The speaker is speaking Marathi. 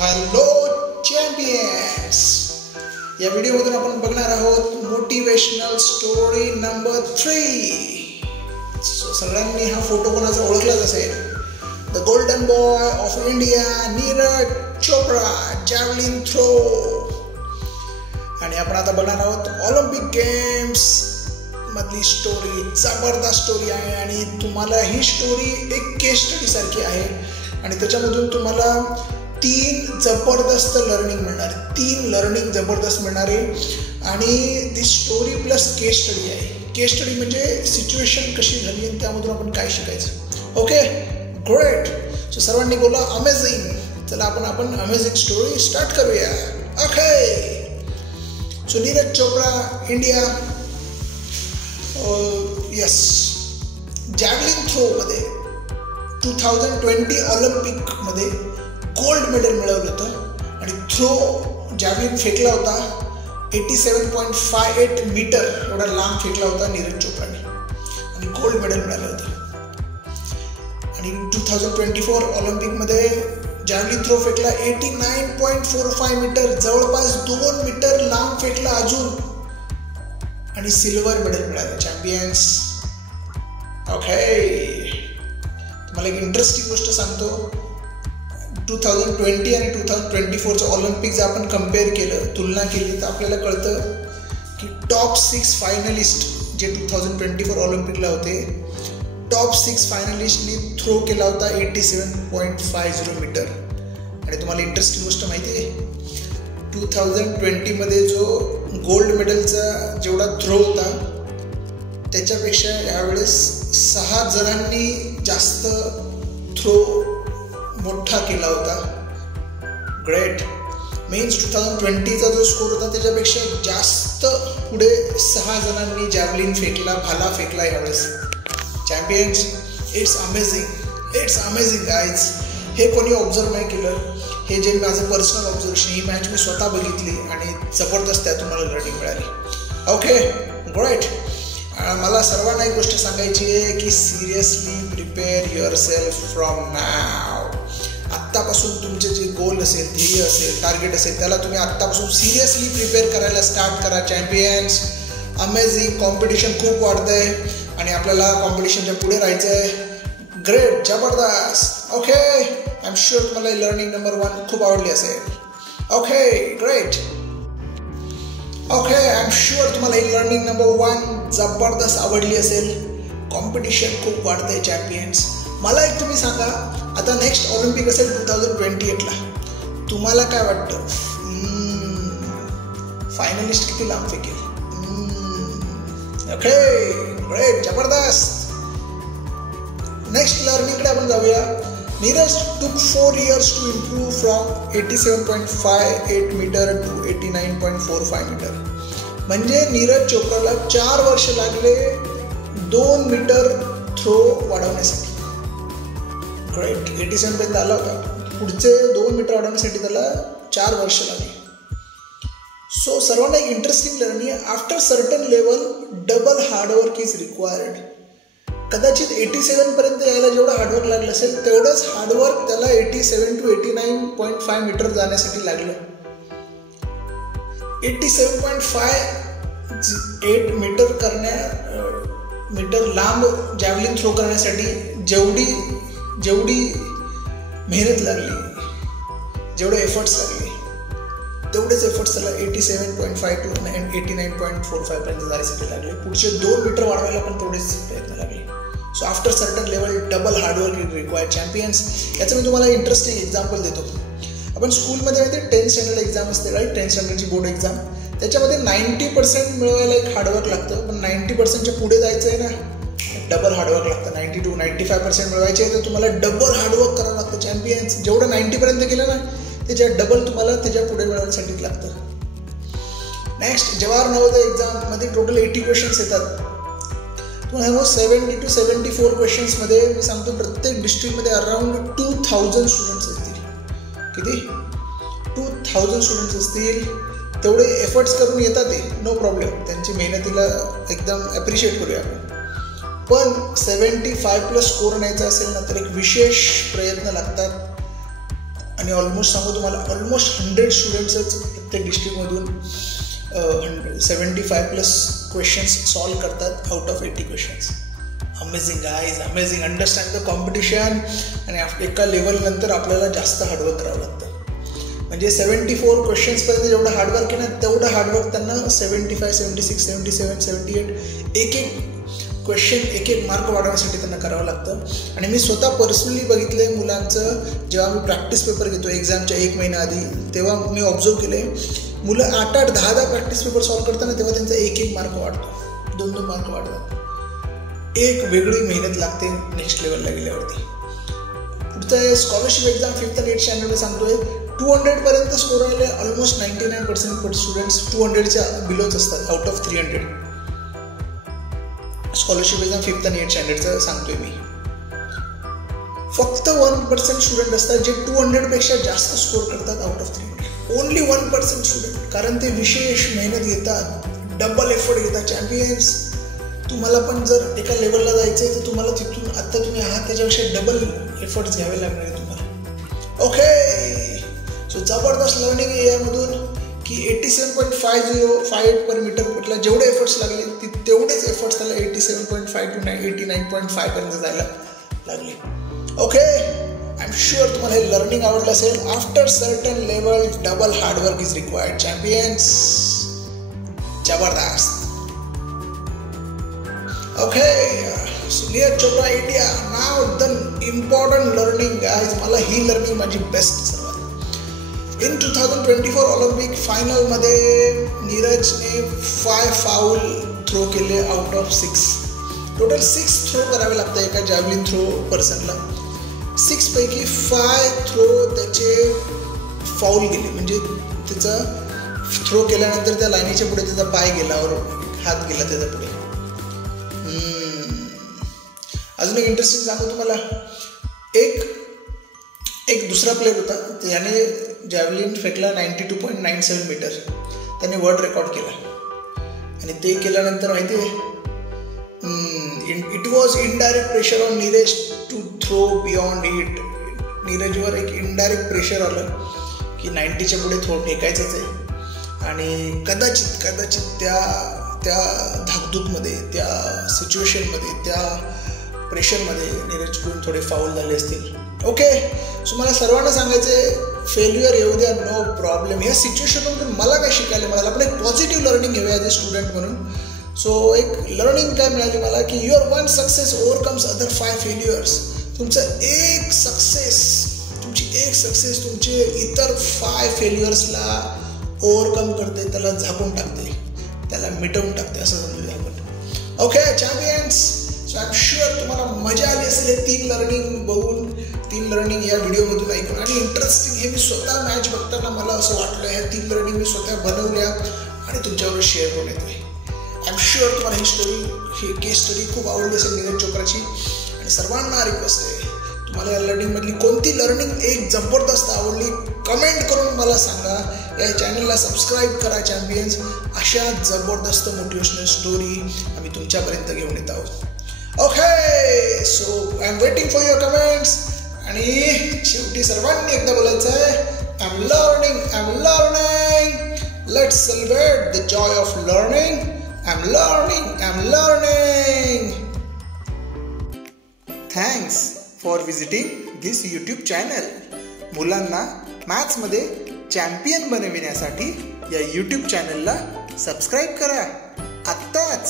हॅलो चॅम्पियन्स, या व्हिडिओमधून आपण बघणार आहोत मोटिवेशनल स्टोरी नंबर 3. सगळ्यांनी हा फोटो कोणाचा ओळखलाच असेल. The golden boy of India Neeraj Chopra, javelin throw. आणि आपण आता बघणार आहोत ऑलिम्पिक गेम्स मधली स्टोरी. जबरदस्त स्टोरी आहे आणि तुम्हाला ही स्टोरी एक केस स्टडी सारखी आहे आणि त्याच्यामधून तुम्हाला 3 जबरदस्त लर्निंग मिळणार. 3 लर्निंग जबरदस्त मिळणार आहे आणि ती स्टोरी प्लस केस स्टडी आहे. केस स्टडी म्हणजे सिच्युएशन कशी झाली आणि त्यामधून आपण काय शिकायचं. Okay, great. सो सर्वांनी बोला अमेझिंग. चला आपण अमेझिंग स्टोरी स्टार्ट करूया. Okay, so Neeraj Chopra India yes javelin थ्रोमध्ये 2020 ऑलिम्पिकमध्ये गोल्ड मेडल मिळवलं होतं आणि थ्रो जॅव्हलिन फेकला होता 87.58 मीटर एवढा लांब फेकला होता नीरज चोप्राने आणि गोल्ड मेडल मिळालं होतं. आणि 2024 ऑलिम्पिकमध्ये जॅव्हलिन थ्रो फेकला 89.45 मीटर, जवळपास 2 मीटर लांब फेकला अजून आणि सिल्वर मेडल मिळालं. चॅम्पियन्स. ओके, तुम्हाला एक इंटरेस्टिंग गोष्ट सांगतो. 2020 आणि 2024चं ऑलिम्पिक जर आपण कम्पेअर केलं, तुलना केली, तर आपल्याला कळतं की टॉप 6 फायनलिस्ट जे 2024 ऑलिम्पिकला होते, टॉप 6 फायनलिस्टनी थ्रो केला होता 87.50 मीटर. आणि तुम्हाला इंटरेस्टिंग गोष्ट माहिती आहे, 2020मध्ये जो गोल्ड मेडलचा जेवढा थ्रो होता त्याच्यापेक्षा यावेळेस 6 जणांनी जास्त थ्रो मोठा केला होता. ग्रेट. मीन्स 2020चा जो स्कोर होता त्याच्यापेक्षा जास्त पुढे 6 जणांनी जॅव्हलिन फेकला, भाला फेकला यावेळेस. Champions, it's amazing guys. हे कोणी ऑब्झर्व नाही केलं. हे जे माझं पर्सनल ऑब्झर्वेशन, ही मॅच मी स्वतः बघितली आणि जबरदस्त त्यातून मला लर्निंग मिळाली. Okay, great. मला सर्वांना एक गोष्ट सांगायची आहे की seriously prepare yourself from now. आत्तापासून तुमचे जे गोल असेल, ध्येय असेल, टार्गेट असेल, त्याला तुम्ही आत्तापासून सिरियसली प्रिपेअर करायला स्टार्ट करा. Champions, amazing. कॉम्पिटिशन खूप वाढतंय आणि आपल्याला कॉम्पिटिशनच्या पुढे राहायचं आहे. ग्रेट, जबरदस्त. ओके, आय एम शुअर तुम्हाला लर्निंग नंबर 1 खूप आवडली असेल. Okay, great. Okay, I am sure तुम्हाला ही लर्निंग नंबर 1 जबरदस्त आवडली असेल. कॉम्पिटिशन खूप वाढतंय चॅम्पियन्स. मला एक तुम्ही सांगा, आता नेक्स्ट ऑलिम्पिक असेल 2028ला, तुम्हाला काय वाटतं फायनलिस्ट किती लांब फेकेल? ओके, ग्रेट, जबरदस्त. नेक्स्ट लर्निंगकडे आपण जाऊया. Neeraj took 4 years to improve from 87.58 metre to 89.45 metre. म्हणजे नीरज चोप्राला 4 वर्ष लागले 2 मीटर थ्रो वाढवण्यासाठी. ग्रेट. 87 पर्यंत आला होता, पुढचे 2 मीटर वाढवण्यासाठी त्याला 4 वर्ष लागली. सो सर्वांना एक इंटरेस्टिंग लर्निंग आहे. After certain level double hard work is required. कदाचित 87 पर्यंत यायला जेवढं हार्डवर्क लागलं असेल तेवढंच हार्डवर्क त्याला 87 to 89.5 मीटर जाण्यासाठी लागलं. 87.58 मीटर लांब जॅव्हलिन थ्रो करण्यासाठी जेवढी मेहनत लागली, जेवढे एफर्ट्स लागले, तेवढेच एफर्ट्स त्याला 87.5 to 89.45 पर्यंत जायसाठी लागले. पुढचे 2 मीटर वाढवायला पण तेवढेच प्रयत्न लागले. So after certain level double hard work is required. Champions, याचं मी तुम्हाला इंटरेस्टिंग एक्झाम्पल देतो. आपण स्कूलमध्ये माहिती 10th स्टँडर्ड एक्झाम असते, राईट? 10th स्टँडर्डची बोर्ड एक्झाम. त्याच्यामध्ये 90% मिळवायला एक हार्डवर्क लागतं, पण 90%च्या पुढे जायचं आहे ना, डबल हार्डवर्क लागतं. 90 to 95% मिळवायचे आहे तर तुम्हाला डबल हार्डवर्क करावं लागतं. चॅम्पियन्स, जेवढं 90% केलं ना त्याच्या डबल तुम्हाला त्याच्या पुढे मिळवण्यासाठी लागतं. नेक्स्ट, जवाहर नवोदय एक्झाममध्ये टोटल 80 क्वेश्चन्स येतात. तुम्हाला 70 to 74 क्वेश्चन्समध्ये मी सांगतो प्रत्येक डिस्ट्रिक्टमध्ये अराउंड 2000 स्टुडंट्स असतील. किती? 2000 स्टुडंट्स असतील. तेवढे एफर्ट्स करून येतात ते, नो प्रॉब्लेम. त्यांची मेहनतीला एकदम ॲप्रिशिएट करूया आपण. पण 75+ स्कोर न्यायचा असेल ना तर एक विशेष प्रयत्न लागतात. आणि ऑलमोस्ट सांगू तुम्हाला, ऑलमोस्ट 100 स्टुडंट्सच प्रत्येक डिस्ट्रिक्टमधून 75+ क्वेश्चन्स सॉल्व करतात out of 80 questions. Amazing guys, amazing. Understand the competition. आणि एका लेवलनंतर आपल्याला जास्त हार्डवर्क करावं लागतं. म्हणजे 74 क्वेश्चन्सपर्यंत जेवढं हार्डवर्क आहे ना, तेवढं हार्डवर्क त्यांना 75, 76, 77, 78 एक क्वेश्चन, एक मार्क वाढवण्यासाठी त्यांना करावं लागतं. आणि मी स्वतः पर्सनली बघितलं आहे मुलांचं. जेव्हा मी प्रॅक्टिस पेपर घेतो एक्झामच्या 1 महिना आधी, तेव्हा मी ऑब्झर्व केलं आहे, मुलं 8-8, 10-10 प्रॅक्टिस पेपर सॉल्व करताना तेव्हा त्यांचा 1-1 मार्क वाढतो, 2-2 मार्क वाढतात. एक वेगळी मेहनत लागते नेक्स्ट लेवलला गेल्यावरती. पुढचं स्कॉलरशिप एक्झाम 5th आणि 8th स्टँडर्डमध्ये सांगतोय 200पर्यंत स्कोर आले. ऑलमोस्ट 99% स्टुडंट्स 200च्या बिलोच असतात out of 300. Scholarship exam 5th आणि 8th स्टँडर्डचं सांगतोय मी. फक्त 1% स्टुडंट असतात जे 200पेक्षा जास्त स्कोर करतात आउट ऑफ 300. Only 1% student. कारण ते विशेष मेहनत घेतात, डबल एफर्ट घेतात. चॅम्पियन्स, तुम्हाला पण जर एका लेवलला जायचं आहे तर तुम्हाला तिथून आत्ता तुम्ही आहात त्याच्यापेक्षा डबल एफर्ट्स घ्यावे लागणार आहे तुम्हाला. ओके, सो जबरदस्त लर्निंग आहे यामधून की 87.5058 पर मीटर फुटला जेवढे एफर्ट्स लागले तेवढेच एफर्ट्स त्याला 87.5 to 89.5 पर्यंत जायला लागले. ओके, आय एम शुअर तुम्हाला हे लर्निंग आवडलं असेल. After certain level double hard work is required. Champions, जबरदस्त. Okay, so Neeraj Chopra India. Now the important learning, guys. मला ही लर्निंग माझी बेस्ट सर्वात. इन 2024 ऑलिम्पिक फायनल मध्ये नीरजने 5 फाऊल थ्रो केले आउट ऑफ 6. टोटल 6 थ्रो करावे लागतात एका जॅव्हलिन थ्रो पर्सनला. 6 पैकी 5 थ्रो त्याचे फाऊल गेले. म्हणजे त्याचा थ्रो केल्यानंतर त्या लाईनीच्या पुढे त्याचा पाय गेला, हात गेला त्याच्या पुढे. अजून एक इंटरेस्टिंग सांगू तुम्हाला. एक दुसरा प्लेयर होता, त्याने जॅव्हलिन फेकला 92.97 मीटर. त्याने वर्ल्ड रेकॉर्ड केला. आणि ते केल्यानंतर माहिती आहे, it was indirect pressure on Neeraj to throw beyond it. नीरजवर एक इनडायरेक्ट प्रेशर आलं की 90च्या पुढे थ्रो फेकायचंच आहे. आणि कदाचित त्या धाकधूकमध्ये, त्या सिच्युएशनमध्ये, त्या प्रेशरमध्ये नीरजकडून थोडे फाऊल झाले असतील. ओके, सो मला सर्वांना सांगायचं आहे, फेल्युअर येऊ द्या, नो प्रॉब्लेम. ह्या सिच्युएशनमधून मला काय शिकायला मिळालं, आपण एक पॉझिटिव्ह लर्निंग घेऊया ॲज अ स्टुडंट म्हणून. सो एक लर्निंग काय मिळाली मला की युअर 1 सक्सेस ओव्हरकम्स अदर 5 फेल्युअर्स. तुमची एक सक्सेस तुमचे इतर 5 फेल्युअर्सला ओव्हरकम करते, त्याला झाकून टाकते, त्याला मिटवून टाकते, असं समजूया आपण. Okay champions, so I am sure तुम्हाला मजा आली असेल हे 3 लर्निंग बघून, 3 लर्निंग या व्हिडिओमधून ऐकून. आणि इंटरेस्टिंग हे मी स्वतः मॅच बघताना मला असं वाटलं, ह्या 3 लर्निंग मी स्वतः बनवल्या आणि तुमच्यावर शेअर करून येतोय. आय एम शुअर तुम्हाला ही केस स्टडी खूप आवडली असेल नीरज चोप्राची. आणि सर्वांना रिक्वेस्ट आहे, तुम्हाला या लर्निंगमधली कोणती लर्निंग एक जबरदस्त आवडली कमेंट करून मला सांगा. या चॅनलला सबस्क्राईब करा चॅम्पियन्स. अशा जबरदस्त मोटिवेशनल स्टोरी आम्ही तुमच्यापर्यंत घेऊन येत आहोत. Okay, so I am waiting for your comments. आणि शेवटी सर्वांनी एकदा बोलायचं आहे, I am learning. Let's celebrate the Joy of learning. I am learning. Thanks for visiting this YouTube channel. मुलांना मॅथ्समध्ये चॅम्पियन बनविण्यासाठी या यूट्यूब चॅनलला सबस्क्राईब करा आत्ताच.